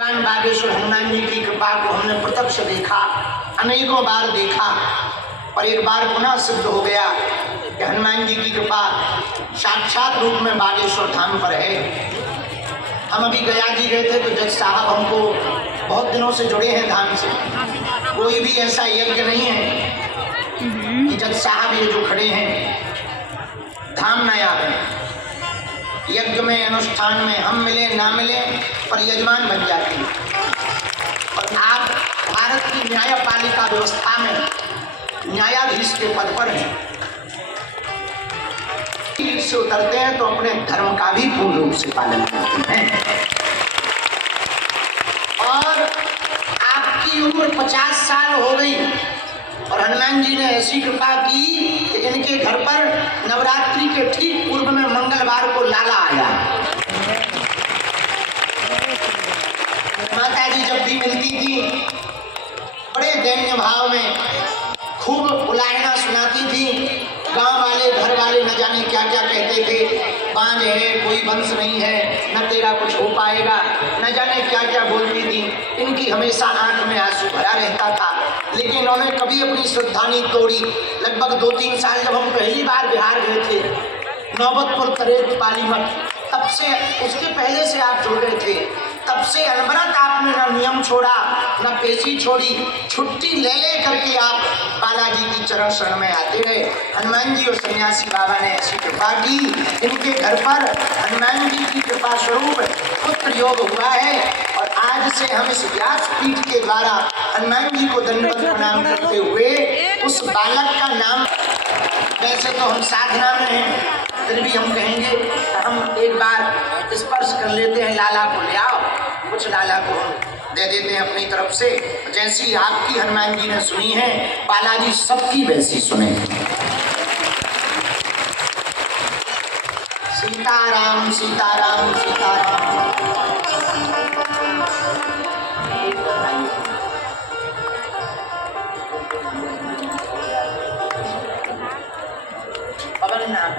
बागेश्वर हनुमान जी की कृपा को हमने प्रत्यक्ष देखा, अनेकों बार देखा, और एक बार पुनः सिद्ध हो गया कि हनुमान जी की कृपा साक्षात रूप में बागेश्वर धाम पर है। हम अभी गया जी गए थे तो जज साहब हमको बहुत दिनों से जुड़े हैं धाम से। कोई भी ऐसा यज्ञ नहीं है कि जज साहब ये जो खड़े हैं धाम न याद है। यज्ञ में अनुष्ठान में हम मिले ना मिले पर यजमान बन जाते हैं। और आप भारत की न्यायपालिका व्यवस्था में न्यायाधीश के पद पर हैं। से उतरते हैं तो अपने धर्म का भी पूर्ण रूप से पालन करते हैं। और आपकी उम्र 50 साल हो गई और हनुमान जी ने ऐसी कृपा की कि इनके घर पर नवरात्रि के ठीक पूर्व में मंगलवार को लाला आया। माता जी जब भी मिलती थी बड़े दैन्य भाव में खूब उलाहना सुनाती थी। गांव वाले घर वाले न जाने क्या क्या कहते थे, बांझ है, कोई वंश नहीं है, न तेरा कुछ हो पाएगा, न जाने क्या क्या बोलती थी। इनकी हमेशा आंख में आंसू भरा रहता था, लेकिन उन्होंने कभी अपनी श्रद्धा नहीं तोड़ी। लगभग 2-3 साल जब हम पहली बार बिहार गए थे, नौबतपुर तरेत पालीमठ, तब से उसके पहले से आप जुड़ गए थे। तब से अनवरत आपने ना नियम छोड़ा ना पेशी छोड़ी, छुट्टी ले ले करके आप बालाजी की चरण शरण में आते रहे। हनुमान जी और सन्यासी बाबा ने ऐसी कृपा की, इनके घर पर हनुमान जी की कृपा स्वरूप पुत्र योग हुआ है। और आज से हम इस व्यासपीठ के द्वारा हनुमान जी को दंडवत प्रणाम करते हुए उस बालक का नाम, वैसे तो हम साधना में हैं फिर भी हम कहेंगे हम एक बार स्पर्श कर लेते हैं, लाला को ले आओ, कुछ लाला को दे देते हैं अपनी तरफ से। जैसी आपकी हनुमान जी ने सुनी है, बालाजी सबकी वैसी सुने। सीताराम सीताराम सीताराम। पवन नाम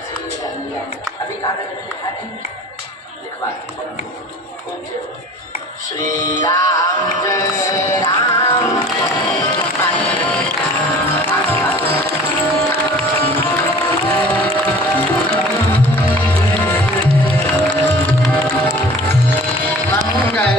से अभी कागज में लिखा है, लिखवा श्री राम जय राम। मंगल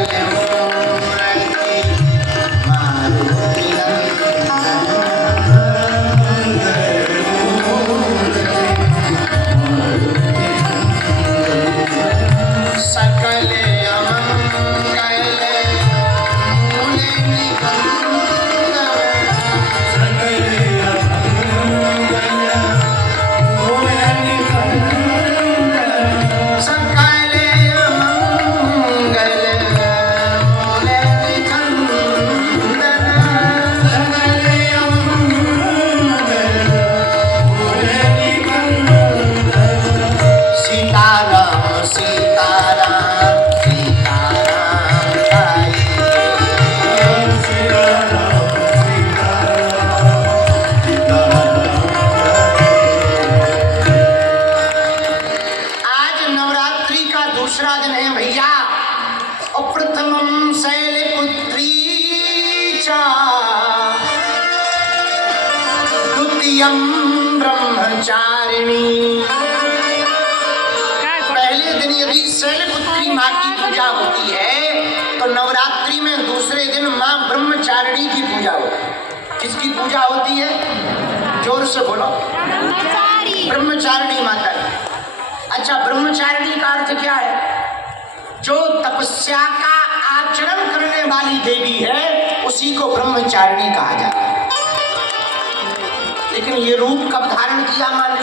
ब्रह्मचारिणी। पहले दिन यदि शैलपुत्री माँ की पूजा होती है तो नवरात्रि में दूसरे दिन माँ ब्रह्मचारिणी की पूजा होती है। किसकी पूजा होती है? जोर से बोलो। ब्रह्मचारिणी माता। अच्छा, ब्रह्मचारिणी का अर्थ क्या है? जो तपस्या का आचरण करने वाली देवी है उसी को ब्रह्मचारिणी कहा जाता है। लेकिन ये रूप कब धारण किया? माने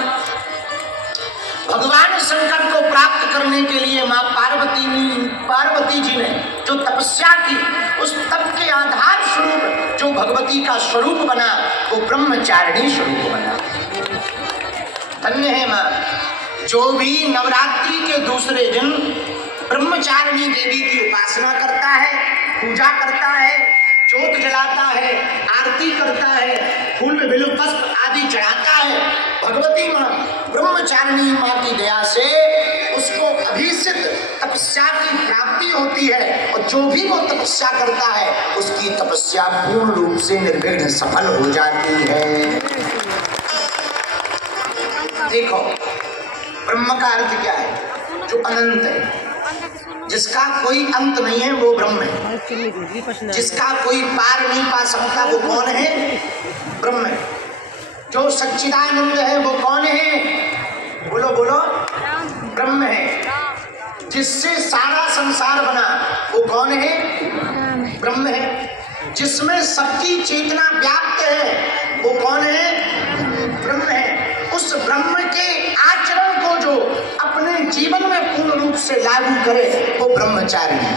भगवान शंकर को प्राप्त करने के लिए माँ पार्वती जी ने जो तपस्या की, उस तप के आधार स्वरूप जो भगवती का स्वरूप बना वो ब्रह्मचारिणी स्वरूप बना। धन्य है माँ। जो भी नवरात्रि के दूसरे दिन ब्रह्मचारिणी देवी की उपासना करता है, पूजा करता है, जोत जलाता है, आरती करता है, फूल बिल्व पुष्प आदि चढ़ाता है, भगवती माँ ब्रह्मचारिणी माँ की दया से उसको अभिषिक्त तपस्या की प्राप्ति होती है और जो भी वो तपस्या करता है उसकी तपस्या पूर्ण रूप से निर्विघ्न सफल हो जाती है। देखो ब्रह्म का अर्थ क्या है? जो अनंत है, जिसका कोई अंत नहीं है वो ब्रह्म है। जिसका कोई पार नहीं पा सकता वो कौन है? ब्रह्म है। जो सच्चिदानंद है वो कौन है? बोलो बोलो, ब्रह्म है। जिससे सारा संसार बना वो कौन है? ब्रह्म है। जिसमें सबकी चेतना व्याप्त है वो कौन है? ब्रह्म है। उस ब्रह्म के आचरण को जो अपने जीवन में पूर्ण रूप से लागू करे वो ब्रह्मचारी है।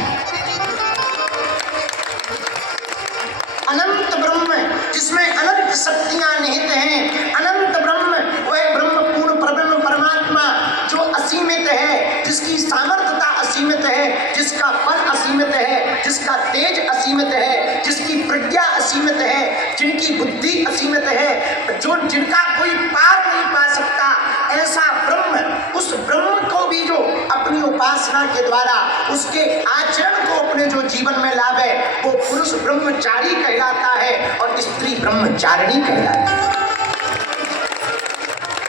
अनंत ब्रह्म जिसमें अनंत शक्तियां निहित हैं, अनंत ब्रह्म वह ब्रह्म पूर्ण परब्रह्म परमात्मा जो असीमित है, जिसकी सामर्थ्यता असीमित है, जिसका बल असीमित है, जिसका तेज असीमित है, जिसकी प्रज्ञा असीमित है, जिनकी बुद्धि असीमित है, जो जिनका कोई पार नहीं पा सकता, ऐसा ब्रह्म, उस ब्रह्म को भी जो अपनी उपासना के द्वारा उसके आचरण को अपने जो जीवन में लावे वो पुरुष ब्रह्मचारी कहलाता है और स्त्री ब्रह्मचारिणी कहलाती है।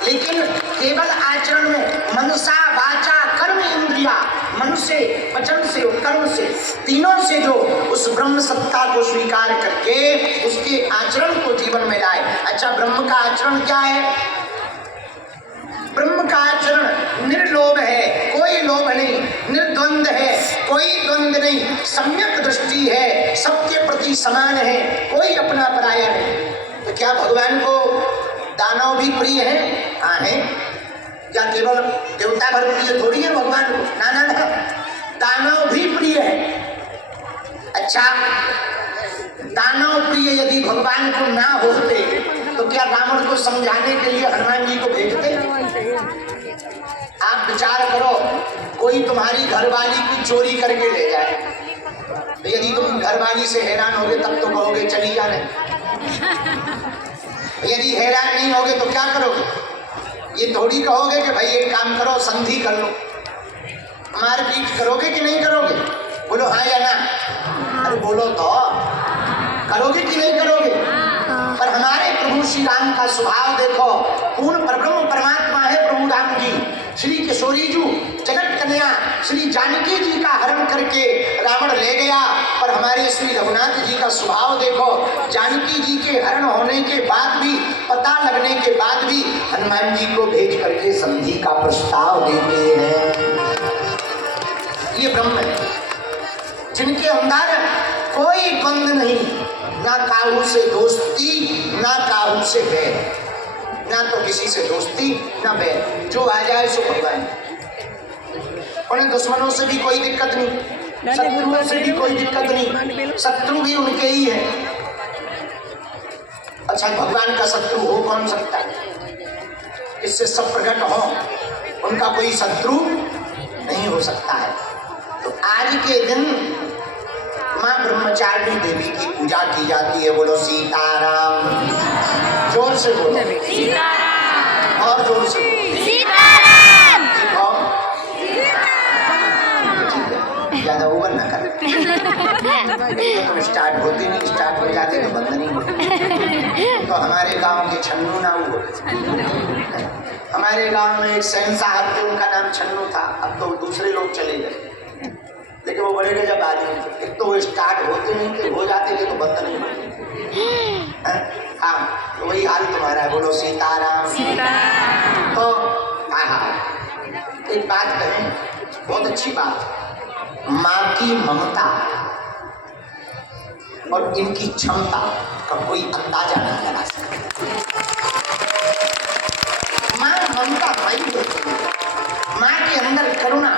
लेकिन केवल आचरण में मनसा वाचा कर्म इंद्रिया, मन से, वचन से और कर्म से, तीनों से जो उस ब्रह्म सत्ता को स्वीकार करके उसके आचरण को जीवन में लाए। अच्छा, ब्रह्म का आचरण क्या है? ब्रह्म का आचरण निर्लोभ है, कोई लोभ नहीं, निर्द्वंद है, कोई द्वंद नहीं, सम्यक दृष्टि है, सबके प्रति समान है, कोई अपना पराया नहीं। तो क्या भगवान को दानव भी प्रिय है? हाँ है। क्या केवल देवता भर प्रिय थोड़ी है भगवान को? ना ना ना, दानव भी प्रिय है। अच्छा, दानव प्रिय यदि भगवान को ना होते तो क्या रावण को समझाने के लिए हनुमान जी को भेजते? आप विचार करो, कोई तुम्हारी घरवाली की चोरी करके ले जाए, तो यदि तुम घरवाली से हैरान होगे तब तो कहोगे चली जाने। यदि हैरान नहीं होगे तो क्या करोगे? ये थोड़ी कहोगे कि भाई एक काम करो, संधि कर लो। मारपीट करोगे कि नहीं करोगे? बोलो हाँ या ना। अरे बोलो तो, करोगे कि नहीं करोगे? पर हमारे प्रभु श्री राम का स्वभाव देखो, पूर्ण परब्रह्म परमात्मा है प्रभु राम जी। श्री किशोरी जी जगत कन्या श्री जानकी जी का हरण करके रावण ले गया, पर हमारे श्री रघुनाथ जी का स्वभाव देखो, जानकी जी के हरण होने के बाद भी, पता लगने के बाद भी हनुमान जी को भेज करके संधि का प्रस्ताव देते हैं। ये ब्रह्म है जिनके अंदर कोई बंध नहीं, ना काहू से दोस्ती ना काहू से बैर, ना तो किसी से दोस्ती ना बैर, जो आ जाए सो भगवान। उन्हें दुश्मनों से भी कोई दिक्कत नहीं, शत्रुओं से भी कोई दिक्कत नहीं, शत्रु भी उनके ही है। अच्छा, भगवान का शत्रु हो कौन सकता है? इससे सब प्रकट हो, उनका कोई शत्रु नहीं हो सकता है। तो आज के दिन माँ ब्रह्मचारिणी देवी की पूजा की जाती है। बोलो सीताराम, जोर से बोलो सीताराम, और जोर से सीताराम। ज्यादा ओवर ना कर, तो स्टार्ट होते नहीं, स्टार्ट हो जाते तो बंद नहीं होते। तो हमारे गांव के छन्नू ना हुआ, हमारे गांव में एक सैन साहब थे, उनका नाम छन्नू था, अब तो दूसरे लोग चले गए, लेकिन वो बड़े गजब आदमी थे। एक तो वो स्टार्ट होते नहीं थे, हो जाते थे तो बंद नहीं होते। हाँ, तो वही हाल तुम्हारा है। बोलो सीताराम सीताराम। तो हाँ, एक बात कहें, बहुत अच्छी बात, माँ की ममता और इनकी क्षमता का कोई अंदाजा नहीं लगा सकता। माँ ममता भाई होती है, माँ के अंदर करुणा।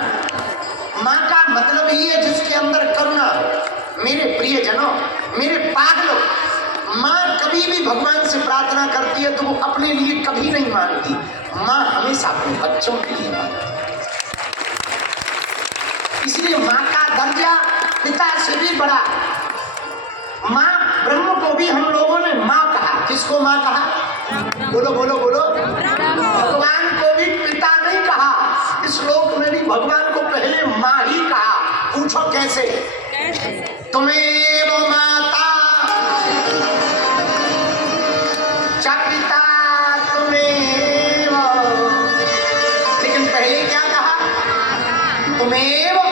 माँ का मतलब ही है जिसके अंदर करुणा। मेरे प्रियजनों, मेरे पागलों, माँ कभी भी भगवान से प्रार्थना करती है तो वो अपने लिए कभी नहीं मांगती, माँ हमेशा अपने बच्चों के लिए मांगती। इसलिए माँ का दर्जा पिता से भी बड़ा। माँ ब्रह्म को भी हम लोगों ने माँ कहा। किसको माँ कहा? बोलो बोलो बोलो। भगवान को भी पिता नहीं कहा, इस लोक में भी भगवान को पहले माँ ही कहा। पूछो कैसे? तुम्हें वो माता च पिता तुम्हें वो, लेकिन पहले क्या कहा? तुम्हें वो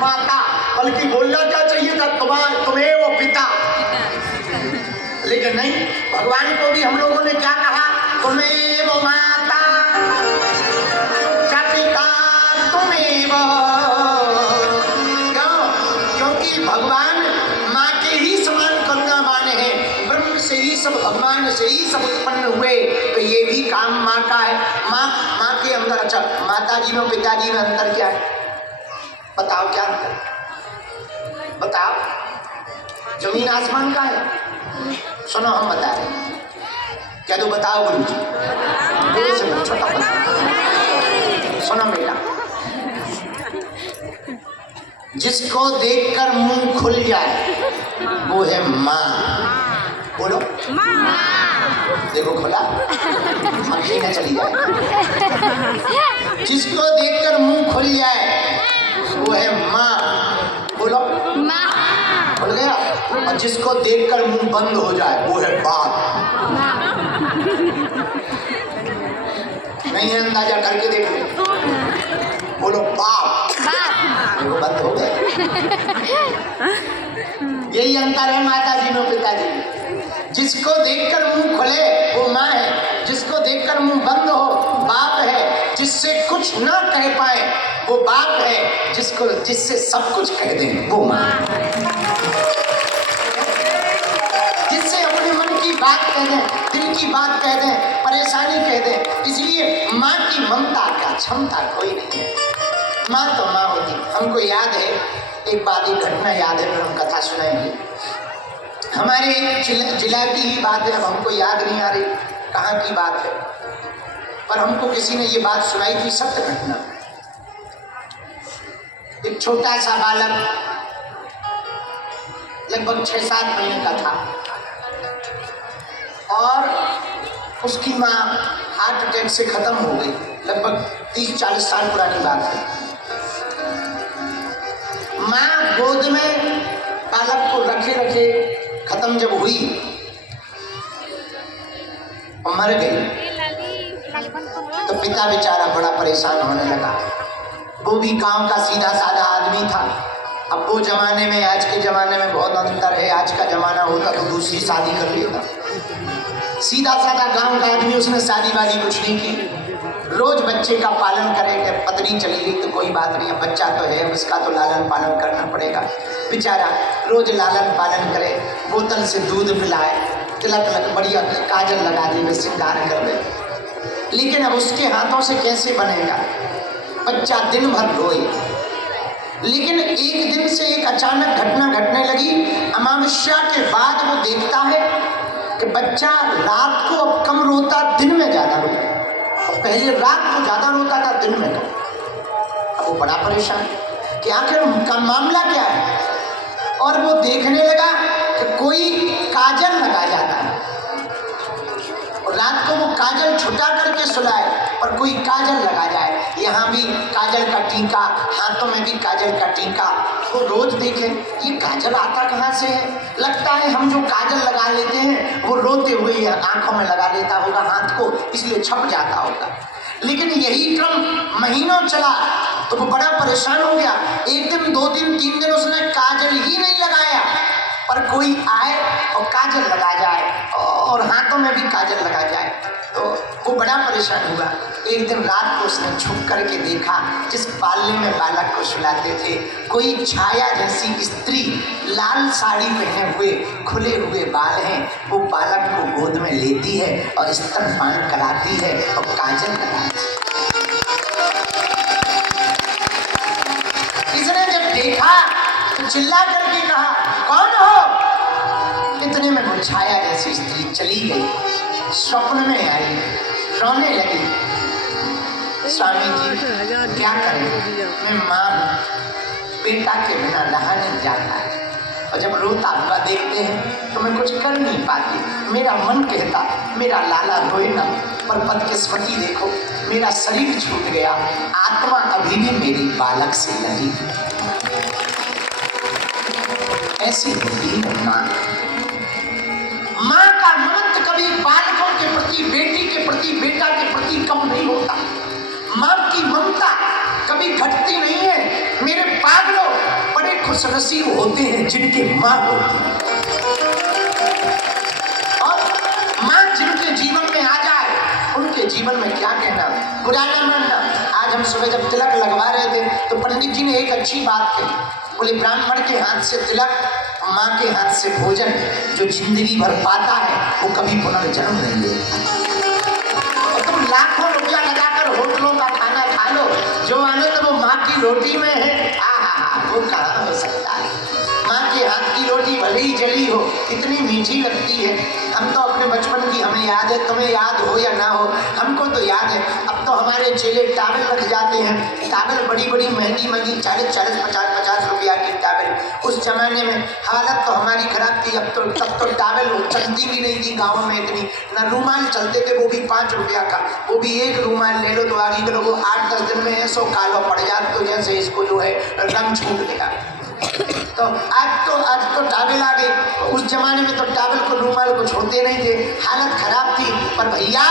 माता, बल्कि बोलना क्या चाहिए था? तुम्हें वो पिता, लेकिन नहीं, भगवान को भी हम लोगों ने क्या कहा? तुम्हें वो माता च पिता तुम्हें वो। क्यों? क्योंकि भगवान माँ के ही समान करुणावान है। ब्रह्म से ही सब, भगवान से ही सब उत्पन्न हुए, तो ये भी काम माँ का है। माँ के अंदर, अच्छा माता जी में पिताजी में अंतर क्या है? बताओ क्या अंतर? बताओ, जमीन आसमान का है? सुनो हम बता रहे हैं। क्या तो बताओ गुरु जी, छोटा सुनो बेटा। जिसको देखकर मुंह खुल जाए वो है माँ। बोलो देखो खुला, मक्खी न चली जाए। जिसको देखकर मुंह खुल जाए वो है माँ। बोलो खुल गया। और जिसको देखकर मुंह बंद हो जाए वो है बाप। नहीं है अंदाजा करके देख ले। बोलो बाप। देखो बंद हो गए। यही अंतर है माता जी में पिताजी में। जिसको देखकर मुंह खुले वो माँ है, जिसको देखकर मुंह बंद हो बाप है। जिससे कुछ ना कह पाए वो बाप है, जिससे सब कुछ कह दे वो माँ। जिससे अपने मन की बात कह दें, दिल की बात कह दें, परेशानी कह दें। इसलिए माँ की ममता का क्षमता कोई नहीं है। माँ तो माँ होती। हमको याद है एक बात, एक घटना याद है, हम कथा सुनाएंगे। हमारे जिला की ही बात है, अब हमको याद नहीं आ रही कहाँ की बात है, पर हमको किसी ने ये बात सुनाई थी, सत्य घटना। एक छोटा सा बालक लगभग 6-7 महीने का था और उसकी माँ हार्ट अटैक से खत्म हो गई। लगभग 30-40 साल पुरानी बात है। माँ गोद में बालक को रखे रखे खत्म जब हुई और मर गई, तो पिता बेचारा बड़ा परेशान होने लगा। वो भी गांव का सीधा साधा आदमी था। अब वो जमाने में आज के जमाने में बहुत अंतर है। आज का जमाना होता तो दूसरी शादी कर लेता। सीधा साधा गांव का आदमी, उसने शादी वादी कुछ नहीं की। रोज बच्चे का पालन करेंगे, पत्नी चली गई तो कोई बात नहीं, बच्चा तो है, उसका तो लालन पालन करना पड़ेगा। बेचारा रोज लालन पालन करे, बोतल से दूध पिलाए, तिलक बढ़िया काजल लगा दे, श्रृंगार कर दे। लेकिन अब उसके हाथों से कैसे बनेगा? बच्चा दिन भर रोए। लेकिन एक दिन से एक अचानक घटना घटने लगी। अमावस्या के बाद वो देखता है कि बच्चा रात को अब कम रोता, दिन में ज़्यादा रोता। पहले रात को ज़्यादा रोता था, दिन में तो। अब वो बड़ा परेशान कि आखिर उनका मामला क्या है। और वो देखने लगा कि कोई काजल लगा जाता है और रात को वो काजल छुटा करके सुलाए और कोई काजल लगा जाए। यहाँ भी काजल का टीका, हाथों में भी काजल का टीका। वो रोज देखे ये काजल आता कहाँ से है। लगता है हम जो काजल लगा लेते हैं वो रोते हुए आंखों में लगा लेता होगा हाथ को, इसलिए छप जाता होगा। लेकिन यही क्रम महीनों चला तो वो बड़ा परेशान हो गया। एक दिन, 2 दिन, 3 दिन उसने काजल ही नहीं लगाया, पर कोई आए और काजल लगा जाए और हाथों में भी काजल लगा जाए, तो वो बड़ा परेशान हुआ। एक दिन रात को उसने छुप करके देखा, जिस पालने में बालक को सुलाते थे, कोई छाया जैसी स्त्री, लाल साड़ी पहने हुए, खुले हुए बाल हैं, वो बालक को गोद में लेती है और स्तनपान कराती है और काजल लगाती है। इसने जब देखा तो चिल्ला करके कहा, कौन हो? इतने में वो छाया जैसी स्त्री चली गई, स्वप्न में आई, रोने लगी। स्वामी जी क्या करें, मैं माँ बेटा के बिना रहा नहीं जाता है, और जब रोता हुआ देखते हैं तो मैं कुछ कर नहीं पाती। मेरा मन कहता मेरा लाला रोए ना, पर पर बदकिस्मती देखो, मेरा शरीर छूट गया, आत्मा अभी भी मेरी बालक से लगी। ऐसी होती है माँ। माँ का ममत्व कभी बालकों के प्रति, बेटी के प्रति, बेटा के प्रति कम नहीं होता। माँ की ममता कभी घटती नहीं है। मेरे पागलों, बड़े खुश नसीब होते हैं जिनकी माँ होती है। और माँ जिनके जीवन में आ जाए, उनके जीवन में क्या कहना, बुरा ना मानना। आज हम सुबह जब तिलक लगवा रहे थे तो पंडित जी ने एक अच्छी बात कही, बोले ब्राह्मण के हाथ से तिलक, माँ के हाथ से भोजन, जो जिंदगी भर पाता है वो कभी पुनर्जन्म नहीं लेता। तुम लाखों रुपया लगाकर होटलों का खाना खा लो, जो आनंद वो माँ की रोटी में है, वो कहाँ हो सकता है। माँ के हाथ की रोटी भले ही जली हो, इतनी मीठी लगती है। हम तो अपने बचपन की हमें याद है, तुम्हें याद हो या ना हो, हमको तो याद है। अब तो हमारे चेले टावल रख जाते हैं, टावल बड़ी बड़ी महंगी महंगी 40-40, 50-50 रुपया की टावल। उस जमाने में हालत तो हमारी खराब थी। अब तो तब तो टावल चलती भी नहीं थी गाँव में इतनी, ना रूमाल चलते थे, वो भी 5 रुपया का, वो भी एक रूमाल ले लो तो आगे के लोगों 8-10 दिन में ऐसा कालो पड़ जाए तो जैसे इसको जो है रंग छूट देगा। तो आज तो टावल आ गए। उस जमाने में तो टावल को रूमाल कुछ होते नहीं थे, हालत खराब थी। पर भैया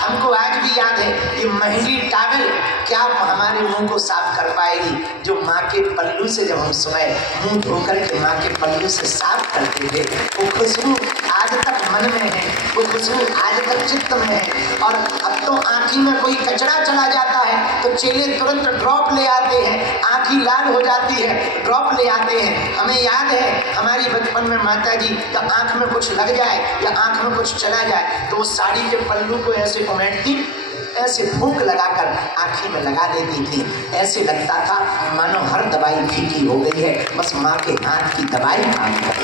हमको आज भी याद है, ये महंगी टावल क्या हमारे मुंह को साफ कर पाएगी, जो माँ के पल्लू से जब हम सुबह मुंह धोकर के माँ के पल्लू से साफ करते थे, वो खुशबू आज तक मन में है, वो खुशबू आज तक चित्त में है। और अब तो आँखी में कोई कचरा चला जाता है तो चेले तुरंत ड्रॉप ले आते हैं, आँखी लाल हो जाती है, ड्रॉप ले आते हैं। हमें याद है हमारी बचपन में माता जी जब आँख में कुछ लग जाए या आँख में कुछ चला जाए तो वो साड़ी के पल्लू को ऐसे उमेटती, ऐसे फूंक लगाकर आँखी में लगा देती थी। ऐसे लगता था मानो हर दवाई फीकी हो गई है, बस माँ के हाथ की दवाई काम कर।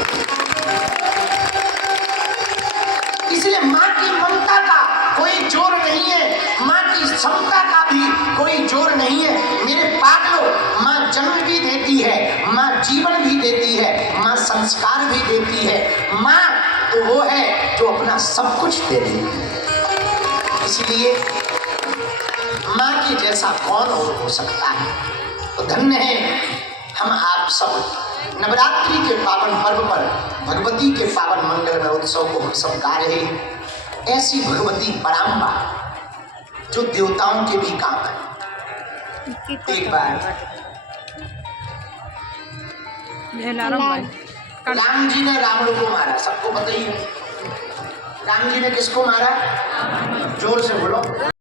इसलिए माँ की ममता का कोई जोर नहीं है, माँ की क्षमता का भी कोई जोर नहीं है। मेरे पागलों, माँ जन्म भी देती है, माँ जीवन भी देती है, माँ संस्कार भी देती है। माँ तो वो है जो अपना सब कुछ दे देती है। इसलिए माँ के जैसा कौन और हो सकता है। तो धन्य है हम आप सब नवरात्रि के पावन पर्व पर भगवती के पावन मंगलमय उत्सव को हम सब गा रहे हैं। ऐसी भगवती पराम्बा जो देवताओं के भी काम है। एक बार राम जी ने रावण को मारा, सबको पता ही है। राम जी ने किसको मारा? जोर से बोलो।